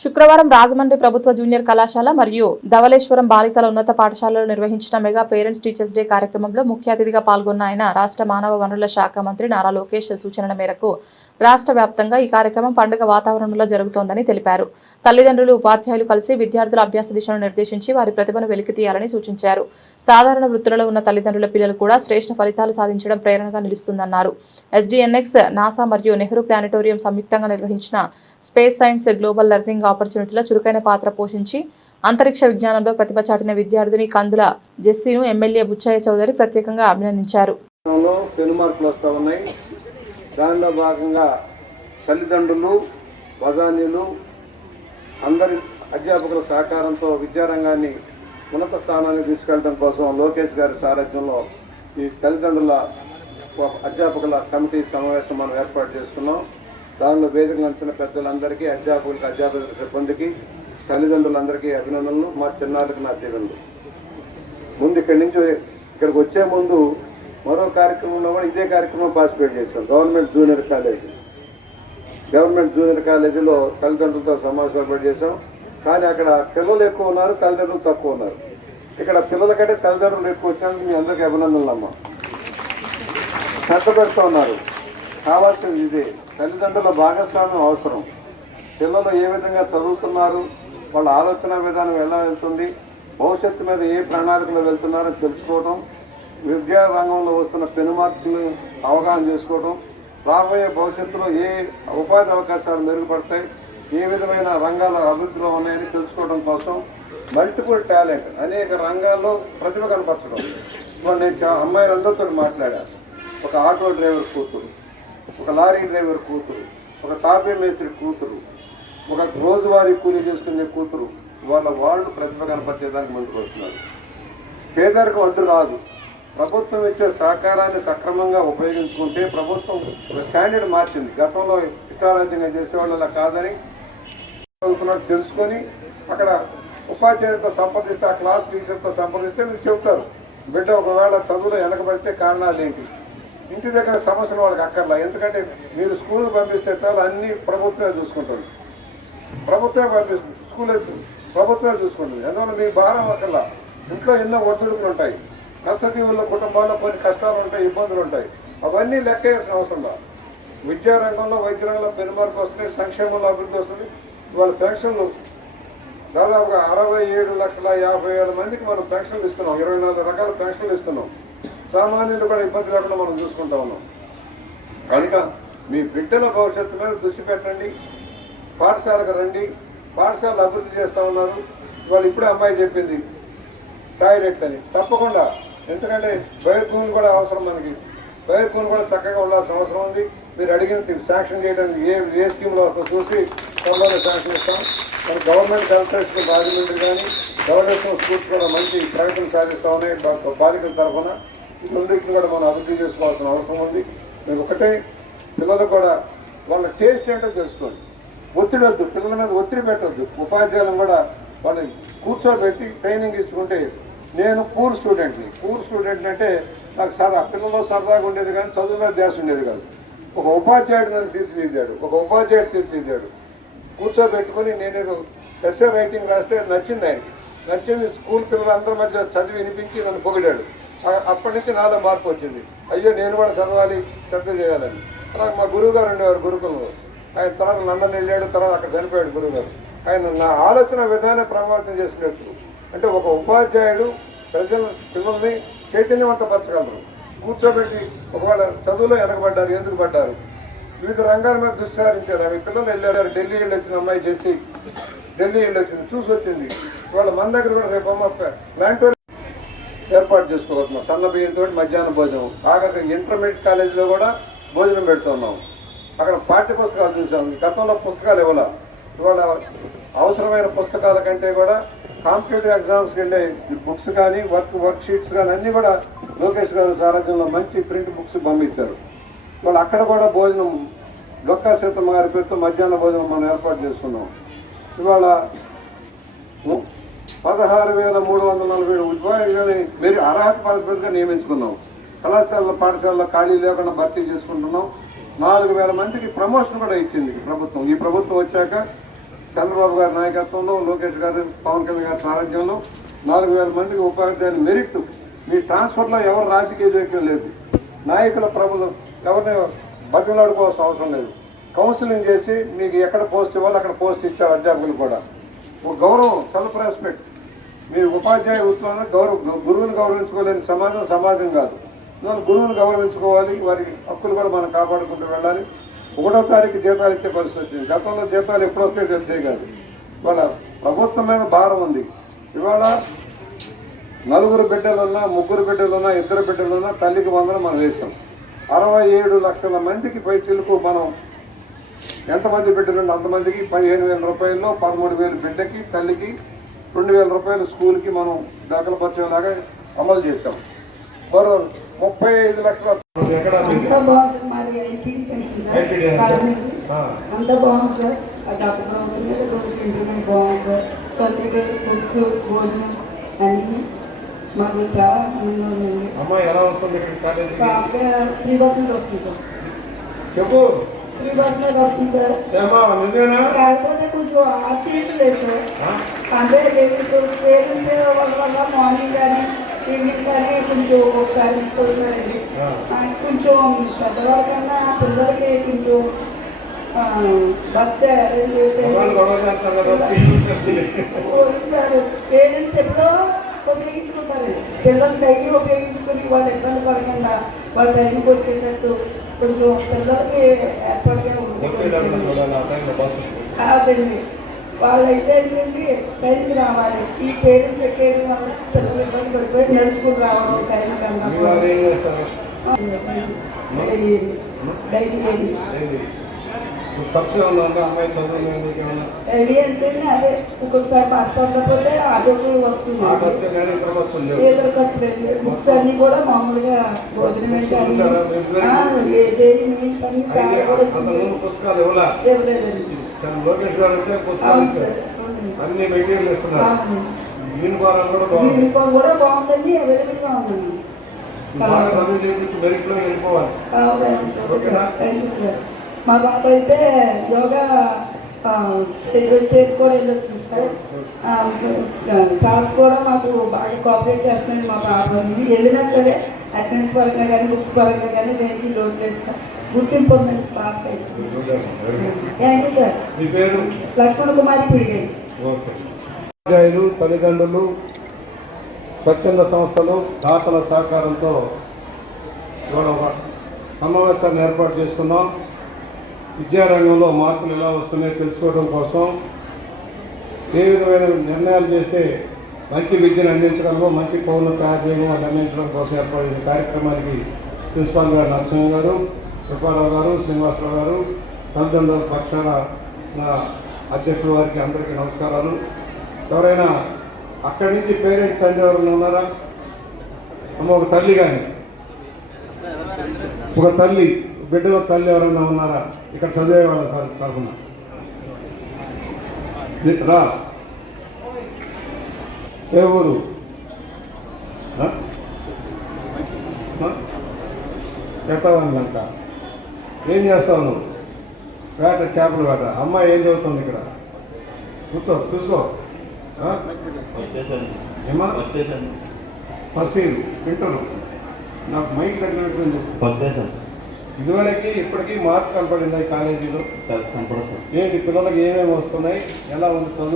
శుక్రవారం రాజమండ్రి ప్రభుత్వ జూనియర్ కళాశాల మరియు ధవళేశ్వరం బాలికల ఉన్నత పాఠశాలలో నిర్వహించిన మెగా పేరెంట్స్ టీచర్స్ డే కార్యక్రమంలో ముఖ్య అతిథిగా పాల్గొన్న ఆయన రాష్ట్ర మానవ వనరుల శాఖ మంత్రి నారా లోకేష్ సూచనల మేరకు రాష్ట్ర వ్యాప్తంగా ఈ కార్యక్రమం పండుగ వాతావరణంలో జరుగుతోందని తెలిపారు. తల్లిదండ్రులు ఉపాధ్యాయులు కలిసి విద్యార్థుల అభ్యాస దిశను నిర్దేశించి వారి ప్రతిభను వెలికితీయాలని సూచించారు. సాధారణ వృత్తులలో ఉన్న తల్లిదండ్రుల పిల్లలు కూడా శ్రేష్ఠ ఫలితాలు సాధించడం ప్రేరణగా నిలుస్తుందన్నారు. ఎస్డిఎన్ఎక్స్ నాసా మరియు నెహ్రూ ప్లానిటోరియం సంయుక్తంగా నిర్వహించిన స్పేస్ సైన్స్ గ్లోబల్ లెర్నింగ్ ఆపర్చునిటీలో చురుకైన పాత్ర పోషించి అంతరిక్ష విజ్ఞానంలో ప్రతిభ చాటిన విద్యార్థిని కందుల జెస్సీను ఎమ్మెల్యే బుచ్చయ్య చౌదరి ప్రత్యేకంగా అభినందించారు. పెను వస్తూ ఉన్నాయి. దానిలో భాగంగా తల్లిదండ్రులు బజానీలు అందరి అధ్యాపకుల సహకారంతో విద్యారంగాన్ని ఉన్నత స్థానానికి తీసుకెళ్ళడం కోసం లోకేష్ గారి సారథ్యంలో ఈ తల్లిదండ్రుల అధ్యాపకుల కమిటీ సమావేశం మనం ఏర్పాటు చేసుకున్నాం. దానిలో వేదికలు అంచిన పెద్దలందరికీ అధ్యాపకులకు అధ్యాపక సిబ్బందికి తల్లిదండ్రులందరికీ అభినందనలు. మా చిన్నారులకు నా తీరంలు ముందు ఇక్కడి నుంచి ఇక్కడికి వచ్చే ముందు మరో కార్యక్రమంలో కూడా ఇదే కార్యక్రమం పార్టిసిపేట్ చేశాం government junior college. Government junior కాలేజీలో తల్లిదండ్రులతో సమావేశం ఏర్పాటు చేశాం. కానీ అక్కడ పిల్లలు ఎక్కువ ఉన్నారు తల్లిదండ్రులు తక్కువ ఉన్నారు. ఇక్కడ పిల్లల కంటే తల్లిదండ్రులు ఎక్కువ వచ్చినందుకు మీ అందరికీ అభినందనలు అమ్మా శ్రద్ధ పెడుతూ ఉన్నారు. కావాల్సింది ఇదే తల్లిదండ్రుల భాగస్వామ్యం అవసరం. పిల్లలు ఏ విధంగా చదువుతున్నారు వాళ్ళ ఆలోచన విధానం ఎలా వెళ్తుంది భవిష్యత్తు మీద ఏ ప్రణాళికలు వెళ్తున్నారో తెలుసుకోవడం విద్యా రంగంలో వస్తున్న పెనుమార్పులు అవగాహన చేసుకోవడం రాబోయే భవిష్యత్తులో ఏ ఉపాధి అవకాశాలు మెరుగుపడతాయి ఏ విధమైన రంగాల అభివృద్ధిలో ఉన్నాయని తెలుసుకోవడం కోసం మల్టిపుల్ టాలెంట్ అనేక రంగాల్లో ప్రతిభ కనపరచడం. ఇప్పుడు నేను చా- అమ్మాయిలందరితో మాట్లాడాను ఒక ఆటో డ్రైవర్ కూతురు ఒక లారీ డ్రైవర్ కూతురు ఒక తాపీ మేస్త్రి కూతురు ఒక రోజువారీ కూలీ చేసుకునే కూతురు వాళ్ళ వాళ్ళు ప్రతిభ కనపరిచేదానికి ముందుకు వస్తున్నారు. పేదరికం అడ్డు రాదు. ప్రభుత్వం ఇచ్చే సహకారాన్ని సక్రమంగా ఉపయోగించుకుంటే ప్రభుత్వం ఒక స్టాండర్డ్ మార్చింది. గతంలో ఇష్టారాజ్యంగా చేసేవాళ్ళు అలా కాదని తెలుసుకొని అక్కడ ఉపాధ్యాయులతో సంప్రదిస్తే ఆ క్లాస్ టీచర్తో సంప్రదిస్తే మీకు చెబుతారు. బిడ్డ ఒకవేళ చదువులో వెనకబడితే కారణాలు ఏంటి? ఇంటి దగ్గర సమస్యలు వాళ్ళకి అక్కర్లా? ఎందుకంటే మీరు స్కూల్ పంపిస్తే చాలా అన్ని ప్రభుత్వమే చూసుకుంటుంది. ప్రభుత్వమే పంపిస్తుంది. స్కూల్ ప్రభుత్వమే చూసుకుంటుంది. ఎందువల్ల మీ భారం అక్కర్లా? ఇంట్లో ఎన్నో ఒత్తిడులు ఉంటాయి. కష్టజీవుల కుటుంబాల్లో కొన్ని కష్టాలు ఉంటాయి ఇబ్బందులు ఉంటాయి. అవన్నీ లెక్క వేసిన అవసరం లేదు. విద్యారంగంలో వైద్య రంగంలో పెనుమార్పు వస్తుంది సంక్షేమంలో అభివృద్ధి వస్తుంది. వాళ్ళ పెన్షన్లు దాదాపుగా అరవై ఏడు లక్షల యాభై వేల మందికి మనం పెన్షన్లు ఇస్తున్నాం. ఇరవై నాలుగు రకాల పెన్షన్లు ఇస్తున్నాం. సామాన్యులు కూడా ఇబ్బంది లేకుండా మనం చూసుకుంటా ఉన్నాం. కనుక మీ బిడ్డల భవిష్యత్తు మీద దృష్టి పెట్టండి. పాఠశాలకు రండి. పాఠశాల అభివృద్ధి చేస్తూ ఉన్నారు. వాళ్ళు ఇప్పుడే అమ్మాయి చెప్పింది టాయిలెట్ అని. తప్పకుండా ఎందుకంటే బయట భూమి కూడా అవసరం మనకి. బయట భూమి కూడా చక్కగా ఉండాల్సిన అవసరం ఉంది. మీరు అడిగిన శాంక్షన్ చేయడానికి ఏ ఏ స్కీమ్లో వస్తుందో చూసి త్వరలోనే శాంక్షన్ ఇస్తాం. మన గవర్నమెంట్ కన్స్ట్రక్షన్ రాజమండ్రి కానీ గవర్నమెంట్ స్కూల్స్ కూడా మంచి ప్రగతిని సాధిస్తూ ఉన్నాయి బా- బాలికల తరఫున. ఈ రెండింటిని కూడా మనం అభివృద్ధి చేసుకోవాల్సిన అవసరం ఉంది. మేము ఒకటే పిల్లలు కూడా వాళ్ళ టేస్ట్ ఏంటో తెలుసుకోండి. ఒత్తిడి వద్దు పిల్లల మీద ఒత్తిడి పెట్టవద్దు ఉపాధ్యాయులను కూడా వాళ్ళని కూర్చోబెట్టి ట్రైనింగ్ ఇచ్చుకుంటే నేను పూర్ స్టూడెంట్ని పూర్ స్టూడెంట్ అంటే నాకు సరదా పిల్లల్లో సరదాగా ఉండేది కానీ చదువులో ధ్యాస ఉండేది కాదు. ఒక ఉపాధ్యాయుడు నన్ను తీర్చిదిద్దాడు. ఒక ఉపాధ్యాయుడు తీర్చిదిద్దాడు. కూర్చోబెట్టుకుని నేను ఎస్ఏ రైటింగ్ రాస్తే నచ్చింది ఆయనకి. నచ్చింది స్కూల్ పిల్లలందరి మధ్య చదివి వినిపించి నన్ను పొగిడాడు. అప్పటి నుంచి నాలో మార్పు వచ్చింది. అయ్యో నేను కూడా చదవాలి శ్రద్ధ చేయాలని. అలాగే మా గురువు గారు ఉండేవారు గురుకులంలో. ఆయన తర్వాత లండన్ వెళ్ళాడు తర్వాత అక్కడ చనిపోయాడు గురువు గారు ఆయన నా ఆలోచన విధానం ప్రభావితం చేసినట్టు. అంటే ఒక ఉపాధ్యాయుడు ప్రజల పిల్లల్ని చైతన్యవంతపరచగలరు. కూర్చోబెట్టి ఒకవేళ చదువులో వెనకబడ్డారు ఎందుకు పడ్డారు? వివిధ రంగాల మీద దుస్సారించారు అవి పిల్లలు వెళ్ళారు ఢిల్లీ వెళ్ళి అమ్మాయి చేసి ఢిల్లీ వెళ్ళి వచ్చింది చూసి వచ్చింది వాళ్ళ మన దగ్గర కూడా రేపు అమ్మ ఏర్పాటు చేసుకోగలుగుతున్నాం సన్న బియ్యంతో మధ్యాహ్నం భోజనం. ఆఖరికి ఇంటర్మీడియట్ కాలేజీలో కూడా భోజనం పెడుతున్నాం. అక్కడ పాఠ్య పుస్తకాలు చూసాం. గతంలో పుస్తకాలు ఇవ్వాల. ఇవాళ అవసరమైన పుస్తకాల కంటే కూడా కాంపిటేటివ్ ఎగ్జామ్స్కి వెళ్ళే బుక్స్ కానీ వర్క్ వర్క్ షీట్స్ కానీ అన్నీ కూడా లోకేష్ గారు సారథ్యంలో మంచి ప్రింట్ బుక్స్ పంపించారు. వాళ్ళు అక్కడ కూడా భోజనం డొక్కా సీతమ్మ గారి పేరుతో మధ్యాహ్న భోజనం మనం ఏర్పాటు చేసుకున్నాం. ఇవాళ పదహారు వేల మూడు వందల నలభై ఏడు ఉద్యోగాలని మీరు అర్హత పద్ధతిగా నియమించుకున్నాం. కళాశాల పాఠశాలలో ఖాళీ లేకుండా భర్తీ చేసుకుంటున్నాం. నాలుగు వేల మందికి ప్రమోషన్ కూడా ఇచ్చింది ప్రభుత్వం. ఈ ప్రభుత్వం వచ్చాక చంద్రబాబు గారి నాయకత్వంలో లోకేష్ గారు పవన్ కళ్యాణ్ గారి సారథ్యంలో నాలుగు వేల మందికి ఉపాధ్యాయులు మెరిట్ మీ ట్రాన్స్ఫర్లో ఎవరు రాజకీయ జోక్యం లేదు. నాయకుల ప్రభులు ఎవరిని బతిమలాడుకోవాల్సిన అవసరం లేదు. కౌన్సిలింగ్ చేసి మీకు ఎక్కడ పోస్ట్ ఇవ్వాలి అక్కడ పోస్ట్ ఇచ్చారు అధ్యాపకులు కూడా. ఒక గౌరవం సెల్ఫ్ రెస్పెక్ట్ మీరు ఉపాధ్యాయ వృత్తిలో గౌరవ గురువుని గౌరవించుకోలేని సమాజం సమాజం కాదు. దాని గురువుని గౌరవించుకోవాలి వారి హక్కులు కూడా మనం కాపాడుకుంటూ వెళ్ళాలి. ఒకటో తారీఖు జీతాలు ఇచ్చే పరిస్థితి వచ్చింది. గతంలో జీతాలు ఎప్పుడు వస్తే తెలిసే కాదు ఇవాళ ప్రభుత్వం మీద భారం ఉంది. ఇవాళ నలుగురు బిడ్డలున్నా ముగ్గురు బిడ్డలున్నా ఇద్దరు బిడ్డలున్నా తల్లికి వందన మనం వేసాం అరవై ఏడు లక్షల మందికి పై మనం ఎంతమంది బిడ్డలుండి అంతమందికి పదిహేను వేల రూపాయల్లో పదమూడు వేలు బిడ్డకి తల్లికి రెండు వేల రూపాయలు స్కూల్కి మనం దాఖలుపరిచేలాగా అమలు చేశాం. మరో ముప్పై ఐదు లక్షల అంతా బాగుంది మాది సార్. ఆ. అంతా బాగుంది సార్ ఆ డబ్బు బాగుంది ఇంటర్నెట్ బాగుంది సార్ సర్టిఫికేట్ బుక్స్ భోజనం అన్నీ మాకు చాలా ఆనందంగా ఉందండి త్రీ ఎలా వస్తుంది బస్ మీద వస్తుంది సార్ చెప్పు త్రీ బస్ మీద వస్తుంది సార్ కాకపోతే కొంచెం ఆశ్చర్యం లేదు సార్ ఆ? అంటే పేరెంట్స్ వాళ్ళ వల్ల మార్నింగ్ కానీ కానీ కొంచెం ఒకసారి తీసుకొస్తున్నారండి కొంచెం పెద్దవాళ్ళకన్నా పిల్లలకి కొంచెం బస్ అరేంజ్ కదా చేస్తే పేరెంట్స్ ఎప్పుడో ఉపయోగించుకుంటారండి. పిల్లలు డైలీ ఉపయోగించుకుని వాళ్ళు ఇబ్బంది పడకుండా వాళ్ళ టైంకి వచ్చేటట్టు కొంచెం పిల్లలకి ఏర్పాటుగా ఉంటుంది చూడాలి ఆ టైంలో బస్సు కాదండి వాళ్ళైతే ఏంటంటే టైంకి రావాలి ఈ పేరెంట్స్ ఎక్కేయడం వల్ల పిల్లలు ఇబ్బంది పడిపోయి నడుచుకుని రావడం టైం మీ వాళ్ళు కన్నా ఏం చేస్తారు డైలీ డైలీ ఏంది? ఇప్పుడు ఖర్చు ఏమన్నా ఉందా అమ్మాయి చదువు ఏమన్నా డైలీ అంటే అదే ఒక్కొక్కసారి బస్ ఉండకపోతే ఆటోకి వస్తుంది ఆ ఖర్చు కానీ ఇతర ఖర్చులు లేవు ఏదో ఖర్చు లేదు బుక్స్ అన్ని కూడా మామూలుగా భోజనం ఏంటి అన్ని చూసారా? మీరు ఆ, ఏ- డైలీ మీల్స్ అన్ని అయితే చాలా కూడా అంత ముందు పుస్తకాలు ఇవ్వలా ఇవ్వలేదండి లోకేష్ గారు అయితే. అన్ని మెటీరియల్ ఇస్తున్నారు అవునండి. యూనిఫారం కూడా బాగుంది. యూనిఫామ్ కూడా బాగుందండి అవైలబుల్గా ఉందండి. బాగా చదువు చేయించి మెరిట్లో వెళ్ళిపోవాలి? Thank you sir. మా బాబు అయితే యోగా స్టేట్ కూడా వెళ్ళొచ్చు సార్. సార్స్ కూడా మాకు బాగా కోఆపరేట్ చేస్తున్నాయి మా బాబు వెళ్ళినా సరే అటెండెన్స్ పరంగా కానీ బుక్స్ పరంగా కానీ దేనికి లోన్ చేస్తా గుర్తింపు లక్ష్మణ కుమారి ఉపాధ్యాయులు తల్లిదండ్రులు స్వచ్ఛంద సంస్థలు దాతల సహకారంతో ఇవాళ ఒక సమావేశాన్ని ఏర్పాటు చేసుకున్నాం. విద్యారంగంలో మార్పులు ఎలా వస్తున్నాయో తెలుసుకోవడం కోసం ఏ విధమైన నిర్ణయాలు చేస్తే మంచి విద్యను అందించడంలో మంచి పౌరులు తయారు చేయడం అది అందించడం కోసం ఏర్పడిన కార్యక్రమానికి ప్రిన్సిపాల్ గారు నరసింహ గారు కృపారావు గారు శ్రీనివాసరావు గారు తల్లిదండ్రుల పక్షాన నా అధ్యక్షుల వారికి అందరికీ నమస్కారాలు. ఎవరైనా అక్కడి నుంచి పేరెంట్ తండ్రి ఎవరైనా ఉన్నారా? అమ్మ ఒక తల్లి కానీ. ఒక తల్లి బిడ్డల తల్లి ఎవరైనా ఉన్నారా? ఇక్కడ చదివే వాళ్ళ తరఫున. రా. ఏ ఊరు? ఆ? ఏం చేస్తావు నువ్వు? వేట చేపలు వేట. అమ్మాయి ఏం చదువుతుంది ఇక్కడ? కూర్చో చూసుకో. ఏమా ఫస్ట్ ఇయర్ వింటారు నాకు మైక్ వచ్చేసాను ఇదివరకు ఇప్పటికీ మార్పు కనపడింది ఈ కాలేజీలో. ఏంటి పిల్లలకి ఏమేమి వస్తున్నాయి? ఎలా ఉంది? సార్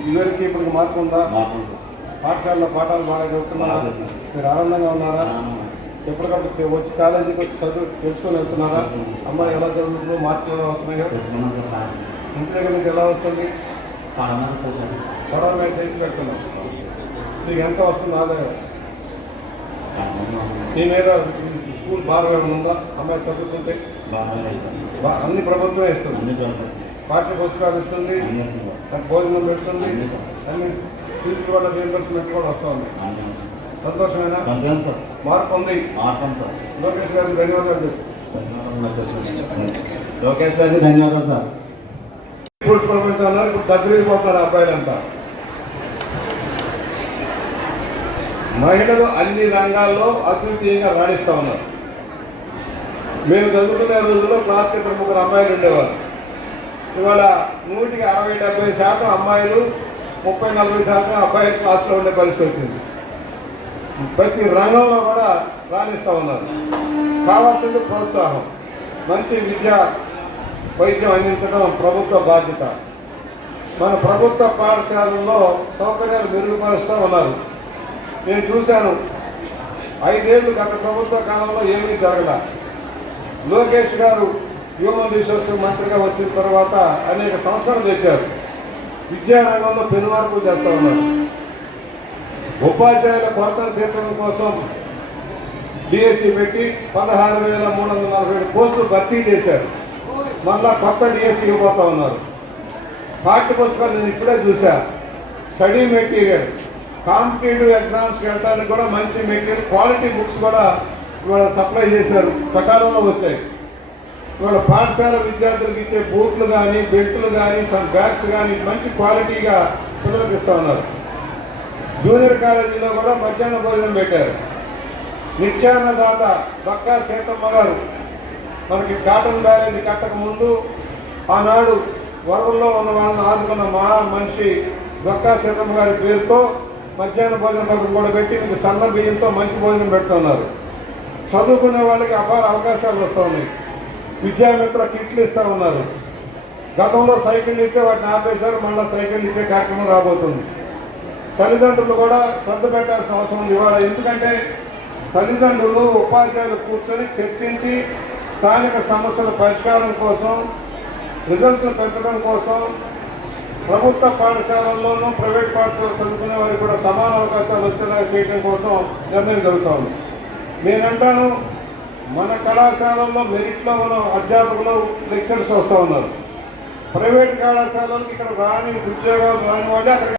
ఇదివరకు ఇప్పటికి మార్పు ఉందా? బాగుంది సార్ పాఠశాలలో పాఠాలు బాగా చదువుతున్నారా. మీరు ఆనందంగా ఉన్నారా? ఎప్పటికప్పుడు వచ్చి కాలేజీకి వచ్చి చదువు తెలుసుకొని వెళ్తున్నారా? అమ్మాయి ఎలా చదువుతుందో ఎలా వస్తున్నాయో? ఇంటి దగ్గర నుంచి ఎలా వస్తుంది? గొడవ మీద తెచ్చి పెడుతున్నాం. మీకు ఎంత వస్తుంది ఆదాయం? మీ మీద స్కూల్ బాగా ఏమైనా ఉందా? అమ్మాయి చదువుతుంటే? అన్ని ప్రభుత్వం ఇస్తుంది. పాఠ్య పుస్తకాలు ఇస్తుంది. భోజనం పెడుతుంది. అన్ని వల్ల రీఎంబర్స్మెంట్ కూడా వస్తుంది. సంతోషమైన? మార్పు ఉంది. లోకేష్ గారికి ధన్యవాదాలు లోకేష్ గారికి ధన్యవాదాలు సార్. ఇప్పుడు ప్రపంచం అన్నారు ఇప్పుడు దగ్గరిపోతున్నారు అబ్బాయిలంతా. మహిళలు అన్ని రంగాల్లో అద్వితీయంగా రాణిస్తా ఉన్నారు. మేము చదువుకునే రోజుల్లో క్లాస్కి ఇద్దరు ముగ్గురు అమ్మాయిలు ఉండేవారు ఇవాళ నూటికి అరవై డెబ్బై శాతం అమ్మాయిలు ముప్పై నలభై శాతం అబ్బాయి క్లాస్లో ఉండే పరిస్థితి వచ్చింది. ప్రతి రంగంలో కూడా రాణిస్తూ ఉన్నారు. కావాల్సింది ప్రోత్సాహం. మంచి విద్య వైద్యం అందించడం ప్రభుత్వ బాధ్యత. మన ప్రభుత్వ పాఠశాలల్లో సౌకర్యాలు మెరుగుపరుస్తూ ఉన్నారు. నేను చూశాను ఐదేళ్ళు గత ప్రభుత్వ కాలంలో ఏమీ జరగల. లోకేష్ గారు హ్యూమన్ రిసోర్స్ మంత్రిగా వచ్చిన తర్వాత అనేక సంస్థలు తెచ్చారు. విద్యారంగంలో పెనుమార్పులు చేస్తూ ఉన్నారు. ఉపాధ్యాయుల కొరతను తీర్చడం కోసం డిఎస్సి పెట్టి పదహారు వేల మూడు వందల నలభై ఏడు పోస్టులు భర్తీ చేశారు. మళ్ళా కొత్త డిఎస్సి ఇవ్వబోతా ఉన్నారు. పాఠ్య పుస్తకాలు నేను ఇప్పుడే చూసా స్టడీ మెటీరియల్ కాంపిటేటివ్ ఎగ్జామ్స్కి వెళ్ళడానికి కూడా మంచి మెటీరియల్ క్వాలిటీ బుక్స్ కూడా ఇవాళ సప్లై చేశారు. సకాలంలో వచ్చాయి. ఇవాళ పాఠశాల విద్యార్థులకు ఇచ్చే బూట్లు కానీ బెల్ట్లు కానీ సమ్ బ్యాగ్స్ కానీ మంచి క్వాలిటీగా పిల్లలకు ఇస్తూ ఉన్నారు. జూనియర్ కాలేజీలో కూడా మధ్యాహ్న భోజనం పెట్టారు. నిత్యాన్నదాత బక్కా సీతమ్మ గారు మనకి కాటన్ బ్యారేజ్ కట్టక ముందు ఆనాడు వరదల్లో ఉన్న వాళ్ళని ఆదుకున్న మహా మనిషి బక్కా సీతమ్మ గారి పేరుతో మధ్యాహ్న భోజన పథకం కూడా పెట్టి మీకు సన్న బియ్యంతో మంచి భోజనం పెడుతున్నారు. చదువుకునే వాళ్ళకి అపార అవకాశాలు వస్తూ ఉన్నాయి. విద్యామిత్ర కిట్లు ఇస్తూ ఉన్నారు. గతంలో సైకిల్ ఇస్తే వాటిని ఆపేశారు మళ్ళీ సైకిల్ ఇచ్చే కార్యక్రమం రాబోతుంది. తల్లిదండ్రులు కూడా శ్రద్ధ పెట్టాల్సిన అవసరం ఉంది ఇవాళ. ఎందుకంటే తల్లిదండ్రులు ఉపాధ్యాయులు కూర్చొని చర్చించి స్థానిక సమస్యల పరిష్కారం కోసం రిజల్ట్ను పెంచడం కోసం ప్రభుత్వ పాఠశాలల్లోనూ ప్రైవేట్ పాఠశాలలు చదువుకునే వారికి కూడా సమాన అవకాశాలు వచ్చేలా చేయడం కోసం నిర్ణయం జరుగుతూ ఉంది. నేనంటాను మన కళాశాలల్లో మెరిట్లో మన అధ్యాపకులు లెక్చర్స్ వస్తూ ఉన్నారు. ప్రైవేట్ కళాశాలలకు ఇక్కడ రాని ఉద్యోగాలు రాని వాళ్ళే అక్కడ